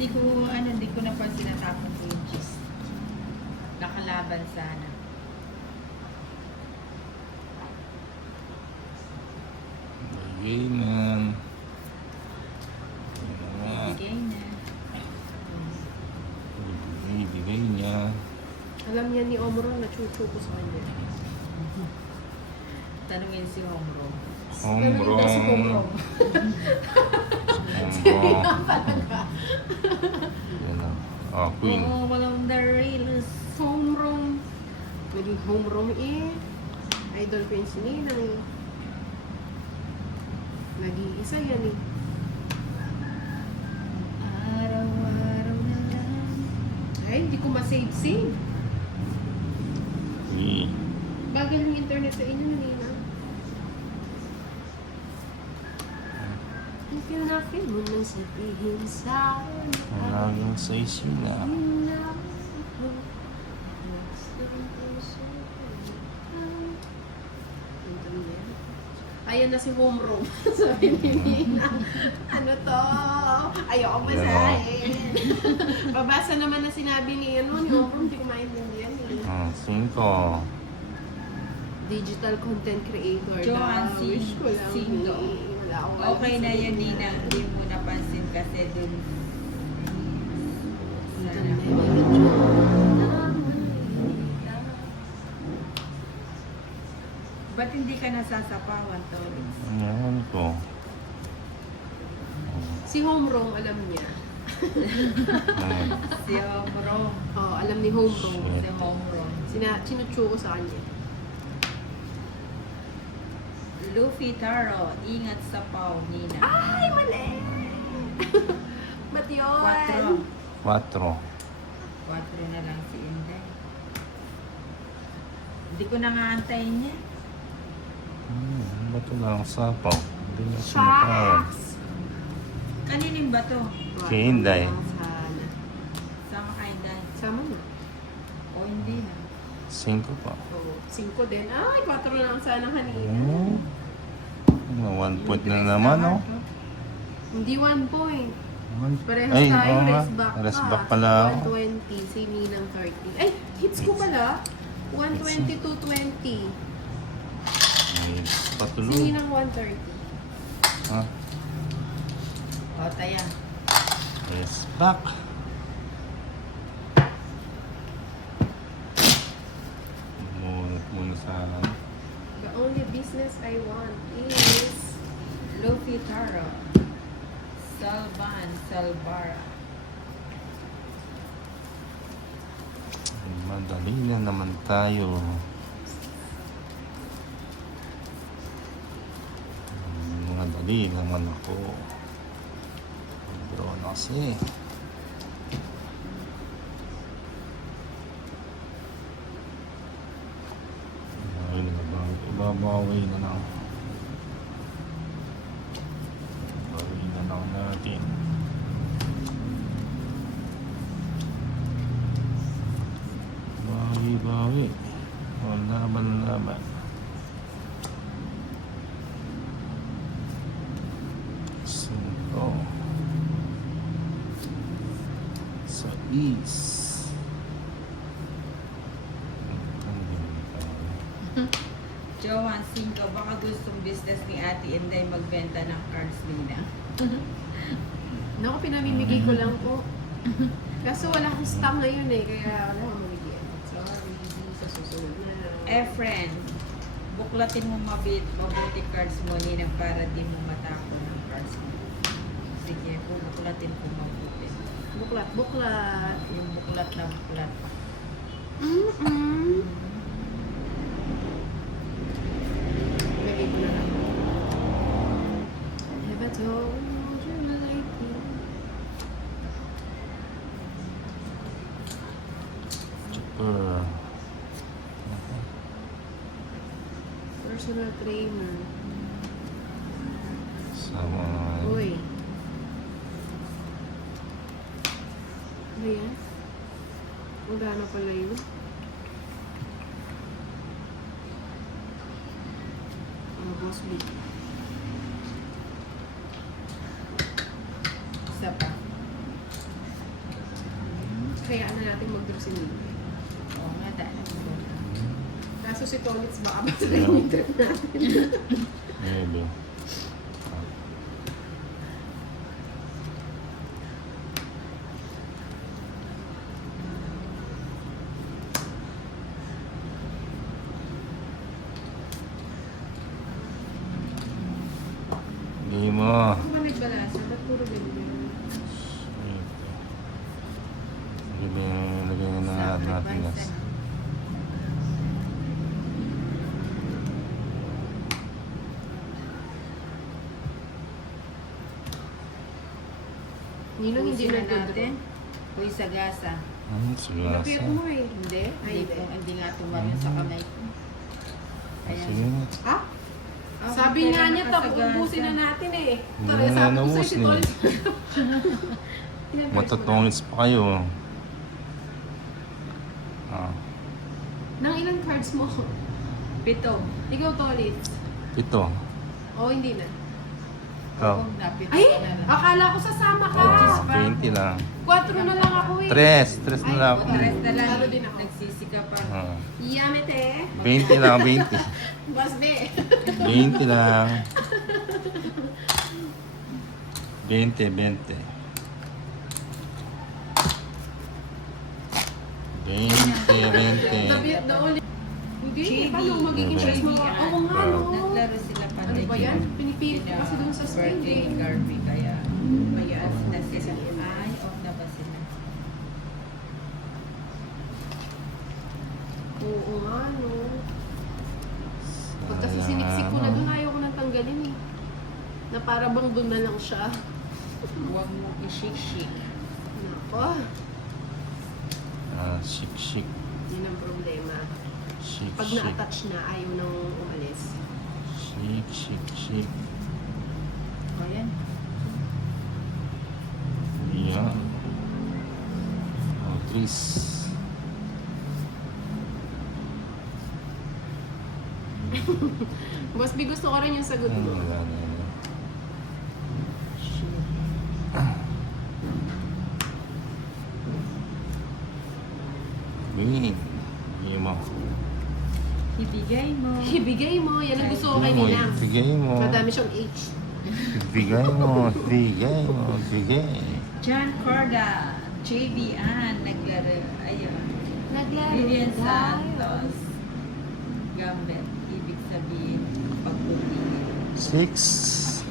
hindi ko napansin natapon ko yung cheese. Nakalaban sana. Bigay na. Bigay na. Bigay niya. Alam niya ni Omron na chuchu ko sa kanya. Tanungin si Homro. Homro. Ganun daw si Omron. Oh, Queen. Oo, walang the real Omron. Naging Omron eh. Idol ko yung si Ninang eh. Nag-iisa yan eh. araw-araw na lang. Ay, hindi ko masave-save. Bagal yung internet sa inyo, Ninang. Pinapin mo nang sabihin sa Laging sa isyu na. Ayan na si home room. Sabi ni Nina, ano to? Ayoko basahin. Babasa naman na sinabi ni ni home room, hindi ko maintindihan eh. 5. Digital content creator Joanne daw. Wish ko lang Singo. eh. Wala akong Okay alam na sa yan, inyo. Nina. Hindi mo napansin kasi dun. Sana. Ba't hindi ka nasasapawan, Toris? Ayan ko. Si home room, alam niya. Si Homro. Oh, alam ni home room. Shit. Si Homro. Sinutsu ko sa kanya. Luffy Taro, ingat sa paw, Nina. Ay, mali! Ba't yun? 4. 4. 4 na lang si Inday. Hindi ko na nga antayin niya. Bato lang sapaw. Hindi na sumatawan. Shucks! Kanining ba to? Kay Inday. Sana. Sama kay Inday. Sama na. O hindi na. 5 pa. Oo. 5 din. Ay, 4 lang sana kanina. Oh. 1 point na naman, oh. Hindi 1 point. Parehas Ay, tayo, oo nga. rest back Rest ka. back pala ako. 120, si Ninang 30. Ay, hits ko pala. 120 to 20. Si Patuloy. Ninang 130. Ha? O, taya. Yes, back. Munot muna sa The only business I want is... Luffy Taro. Salvan Salbara. madali na naman tayo. Madali naman ako. Draw na kasi. Ibabawi na lang. Bawi na lang natin. Bawi. Laban. So, sa east. Joanne 5, baka gustong business ni Ate Inday magbenta ng cards nila. Naku, pinamimigay ko lang po. Kaso wala akong stock ngayon eh, kaya wala akong mamigay. Sorry, sa susunod na. Friend, buklatin mo mabuti cards mo nina para di mo matako ng cards mo. Sige, buklatin ko mabuti. Buklat. Yung buklat na buklat. Lagay ko na lang. Have I told you lately? Chopper. Personal trainer. Sama. Uy. Ano yan? Wala na pala yun. Boss B. Isa pa. si Nini. Oo nga, dahil ko. Kaso si Tolitz baka ba sila yung trip natin? Maybe. Hindi mo. Kung ba nagbalasa, ba't puro ganyan? Lagay na natin guys. Ninong hindi Pusin na nagdodro. natin. Uy, sa gasa. Sigasa. Pinapiyat mo eh. Hindi. Ay, Hindi nga tumarin sa kamay ko. Kaya, Sige na. Ah? Ah, Sabi pero nga niya, nakasagasa. ubusin na natin eh. Hindi Tara, na sabi ko naubos sa'yo si niya. Tolitz. Matatongits pa kayo. Nang ilang cards mo? 7. Ikaw, Tolitz. Ito. Oo, hindi na. Ikaw. Oo, napit Ay! na lang. Akala ko sasama ka. 20 lang. 4 na lang ako eh. 3 na lang. Ay, Rest na lang. Lalo din ako. Nagsisika pa. Yamete. 20 lang, 20. Basbe. 20 lang. 20. 20. The only... Hindi, Chibi. paano magiging Chibi. choice mo? Oo nga, no. Naglaro sila pa. Ano ba yan? Pinipilit ko kasi dun sa screen birthday eh. Garvey, kaya Ayan. off na sila. Ay, off na ba sila? Oo nga, no. Pag kasi siniksik ko na dun, ayaw ko nang tanggalin eh. Na para bang dun na lang siya. Huwag mo i-shake-shake. Nako, Shik. yun ang problema. Shik. Pag na-attach na, ayaw nang umalis. Shik. O yan. Yeah. Tris. Boss B, gusto ko rin yung sagot mo. Bingin. Bingin mo. Ibigay mo. Ibigay mo, yan ang gusto ko kay Ninang. Bigay mo. Madami siyang H. Bigay mo. Bigay. John Corda. JB Ann. Naglaro. Ayun. Naglaro Vivian tayo. Santos. Gambit. Ibig sabihin, pagputingin. 6.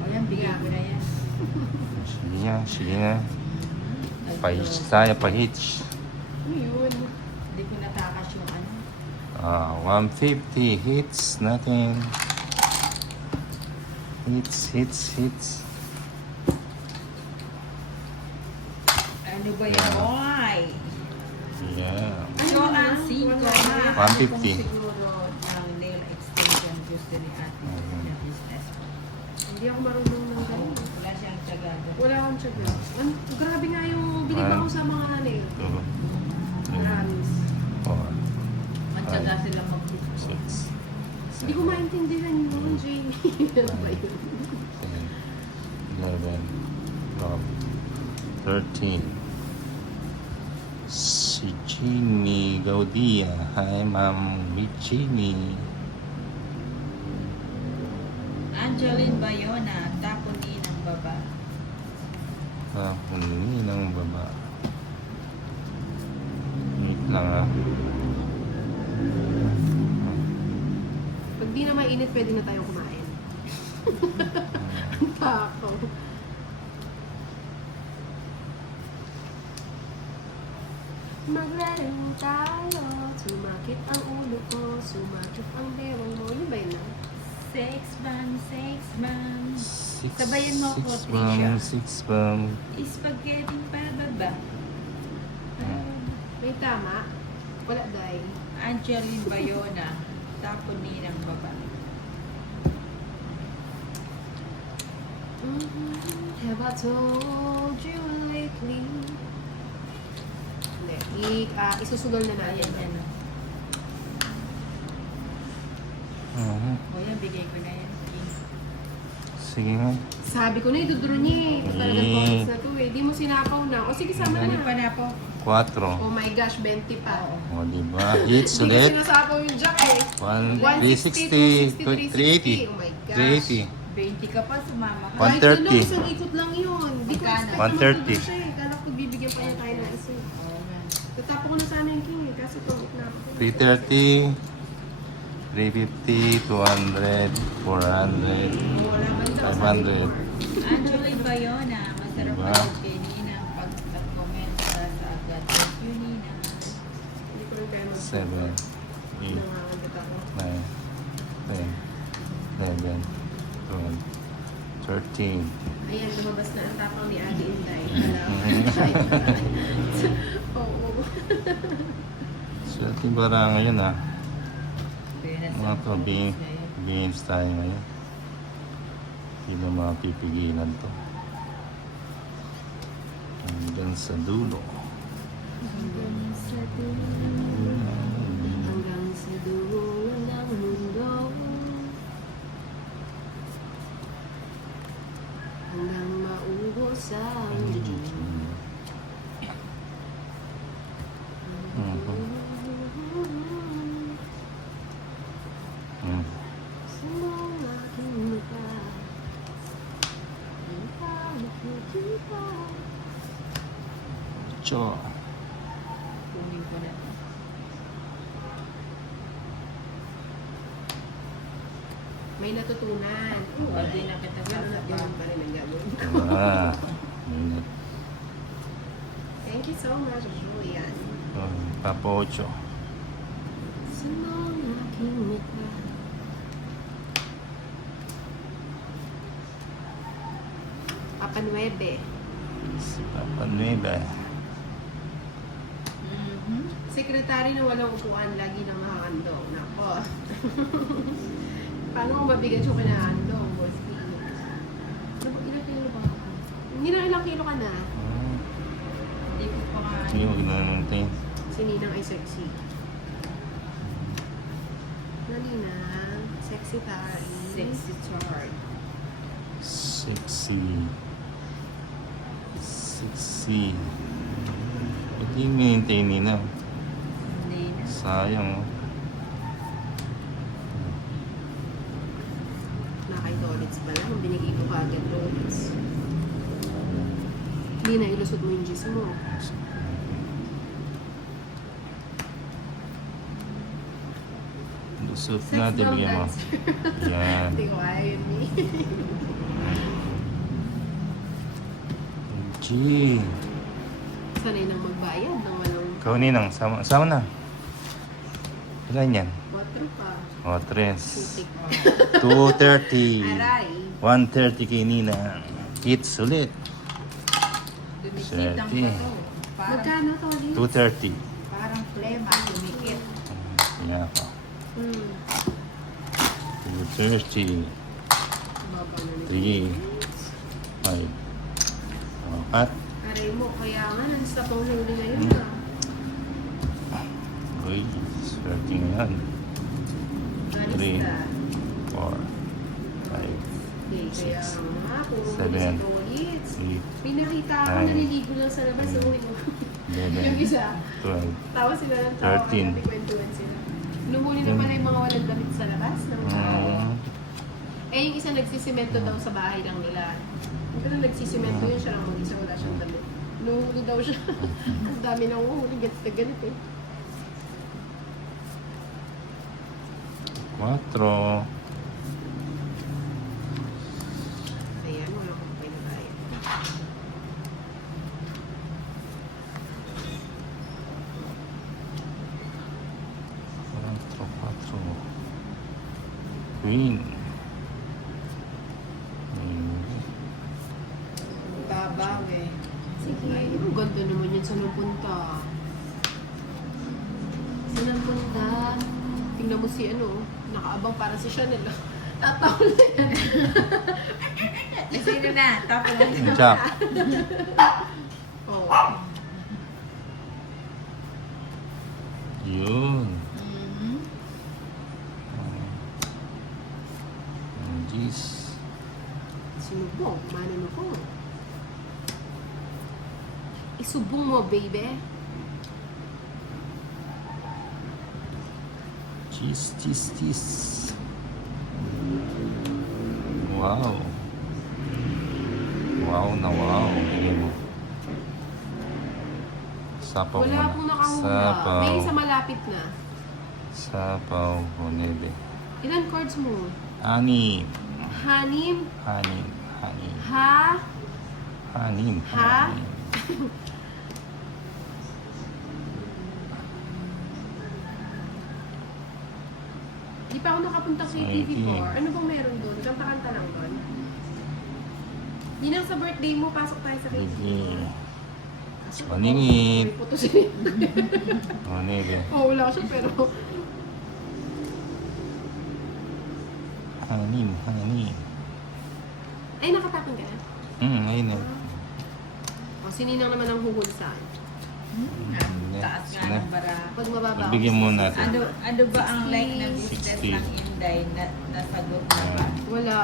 O yan, bigay ko na yan. Sige na. Pa-hitch tayo, pa-hitch. Ano yun? Hindi ko natakas yung ano. 150 hits natin. Hits. Ano ba yan? Oy! Yeah. So, ang 5 na. 150. Siguro ng nail extension gusto ni ate na business ko. Hindi ako marunong ng Oo, ganun. wala siyang tsagado. Wala akong tsaga. Grabe nga yung bilib ako sa mga nail. 2, 3, Promise. 4, Matyaga sila mag-business. 6, Hindi ko maintindihan yun, Jamie. Ano ba yun? 11, 13. Si Ginny Gaudia. Hi, Ma'am Richini. Angeline Bayona, tapon din ng baba. Huni ng baba. Wait lang ah. Pag di na mainit, pwede na tayong kumain. Ang tako. Maglaro tayo. Sumakit ang ulo ko. Sumakit ang bewang mo. Yun ba yun na? 6 bang. Six, Sabayan mo ako, six Trisha. bang, 6 bang. Spaghetti pa baba. May tama? Wala, day. Angeline Bayona, tapon din ng baba. Have I told you lately? Hindi. Isusugol na natin. Ayan yan. O yan, bigay ko na yan. Sige nga. Sabi ko na, iduduro niya eh. Ito talaga Eh. bonus na to eh. Di mo sinapaw na. O sige, sama Ano pa na. na po? 4. Oh my gosh, 20 pa. O, diba? Hits Hindi ko ulit. sinasapaw yung jack eh. 360, 380. Oh my gosh. 380. 20 ka pa, sumama ka. Kahit ano, 130. isang ikot lang yun. Di ko expect na 130. magtudo siya eh. Kala ko bibigyan pa niya tayo ng isa. Tatapo ko na sana yung king eh. Kaso ito, na ako. 330, 350, 200, 400, Wala man daw. 500. Actually ba yun ah? Masarap Diba? pa yung kay Nina pag nag-comment sa agad. Thank you, Nina. Hindi ko rin kaya 7, 8, Nangangagat ako. 9, 10, 11, 12, 13. Ayan, lumabas na ang tapang ni Ate Inday. Oo. Swerte bara ngayon ah. Kaya nasa Mga to, focus na yun. beans tayo ngayon. Hindi na mapipigilan to. Hanggang sa dulo. Hanggang sa dulo ng mundo. Hanggang maubos ang Hmm. sa mga aking mata. Ang nakikita. Cho. Kunin ko na to. May natutunan. O, di na kita Ganun at sasaba. ganun pa rin ang gagawin. Ah. Minute. Thank you so much, Julian. Papa 8. Sa mga aking mata. Papa 9. Si Papa 9. Mhm. Sekretary na walang upuan, lagi nang nakakandong. Nako. Paano kung mabigat yung kinahandong, boss? Ilang kilo ba ako? Hindi na ilang kilo ka na. Hindi ko pa nga. Hindi mo ginanuntin. Si Ninang ay sexy. Ninang, sexy tayo. Sexy chart. Sexy. Sexy. Ba't yung maintain nila? Hindi na. Sayang oh. Nakay tolits pala. Kung binigay ko ka agad tolits. Hindi na ilusot mo yung gis mo. Lusot Sex na, drum bigyan mo. dancer. Yan. Hindi ko kaya yun eh. Gee. Sanay nang magbayad ng walang Ikaw ninang, sama na. Ilan yan? water pa. O, 3. Putik. 230. Aray. 130 kay Nina. Hits ulit. Dumikit ang Swerte. bato. Parang, Magkano tolits? 230. parang plema, dumikit. Yan ako. 230. Baba na nito. 3. 5. 4. Aray mo, kaya nga, non-stop ang huli ngayon ah. Uy, swerte ngayon. Three. Honesta. 4. 5. Okay, kaya Six. nga, puro Seven. si tolits. 8. May nakita ako, Nine. naliligo lang sa labas. Ten. Uwi mo. Yung 11. isa, 12. tawa sila ng tawa. 13. Kaya kwentuhan sila. Lumuli na pala yung mga walang damit sa labas. Eh, yung isa nagsisimento daw sa bahay lang nila. Pero nagsisimento yun, siya lang mag-isa, wala siyang damit. Nuhuli daw siya. Ang dami nang uhuli, gets na ganit eh. 4. Ayan, wala ko pa pinagaya. Queen. Babaw eh. Sige, ang ganda naman yun sa napunta. Sa napunta, tingnan mo si ano, nakaabang para si Chanel. Tatawa na yan. Sino na? Tapos na. Jack. Oo. Yun. Mhm. Jeez. Sinubong. Manano ko. Isubong mo, baby. Cheese, cheese, cheese. Wow. Wow na wow. Tingnan mo. Sapaw Wala mo pong na. nakahula. Sapaw. May isa malapit na. Sapaw. Bonede. Ilan cards mo? Anim. Hanim? Hanim. Hanim. Ha? Hanim. Ha? Hanim. Di pa ako nakapunta sa TV4. Ano bang meron doon? Kanta-kanta lang doon. Di nang sa birthday mo, pasok tayo sa Sige. TV4. Maningit. May puto siya. Bonede. Oo, wala siya pero... Hanim. Hanim. Ay, nakatapon ka na? Ayun eh. O, sininang naman ang huhul saan? Taas nga Next. ng bara. Pag mababa ako. Bigyan mo natin. Ano ba ang like ng business 60. ng Inday na nasagot na ba? Wala.